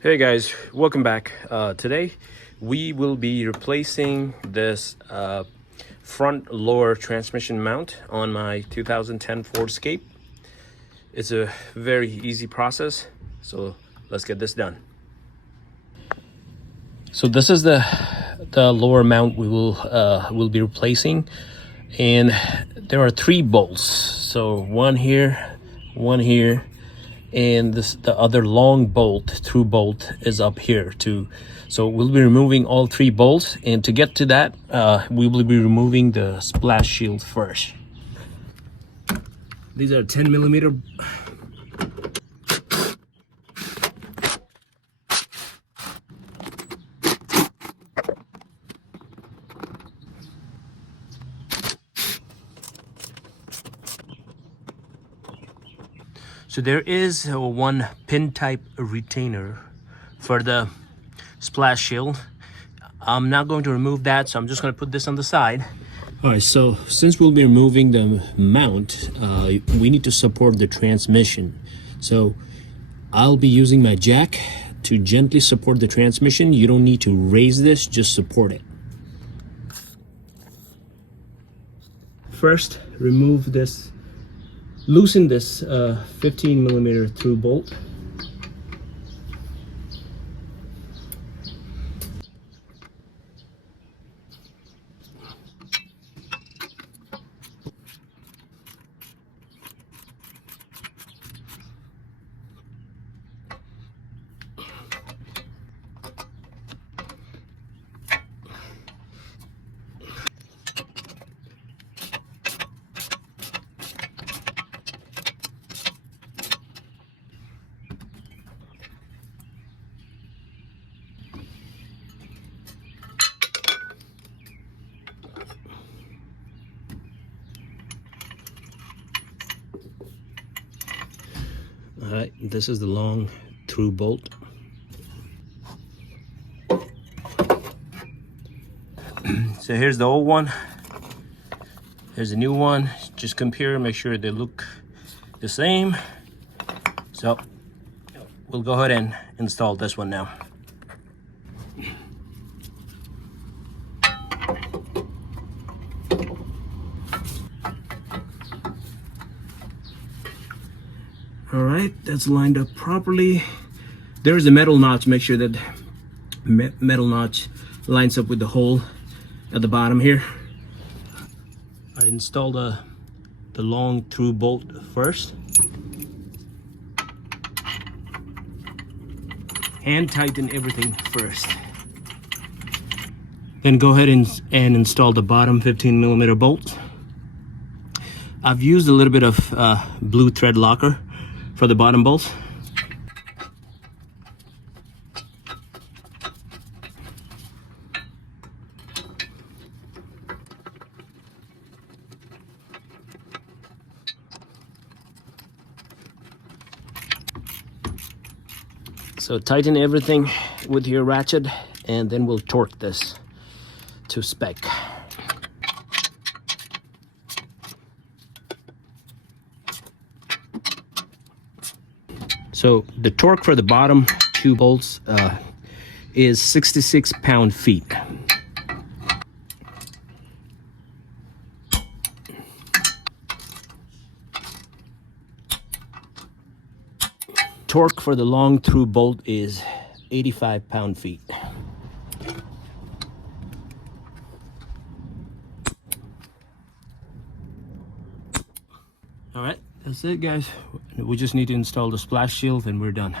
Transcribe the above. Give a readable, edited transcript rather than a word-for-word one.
Hey guys, welcome back. Today we will be replacing this front lower transmission mount on my 2010 Ford Escape. It's a very easy process, so let's get this done. So this is the lower mount we will be replacing, and there are 3 bolts. So one here, and the other long bolt, through bolt, is up here too. So we'll be removing all 3 bolts, and to get to that we will be removing the splash shield first. These are 10mm. So there is a 1 pin type retainer for the splash shield. I'm not going to remove that, so I'm just going to put this on the side. All right, so since we'll be removing the mount, we need to support the transmission. So I'll be using my jack to gently support the transmission. You don't need to raise this, just support it. First, remove this. Loosen this 15mm through bolt. All right, this is the long through bolt. So here's the old one. Here's the new one. Just compare, make sure they look the same. So we'll go ahead and install this one now. All right, that's lined up properly. There's a metal notch. Make sure that metal notch lines up with the hole at the bottom here. I installed the long through bolt first. Hand tighten everything first. Then go ahead and install the bottom 15mm bolt. I've used a little bit of blue thread locker for the bottom bolts. So tighten everything with your ratchet, and then we'll torque this to spec. So the torque for the bottom 2 bolts is 66 pound-feet. Torque for the long through bolt is 85 pound-feet. All right, that's it guys. We just need to install the splash shield and we're done.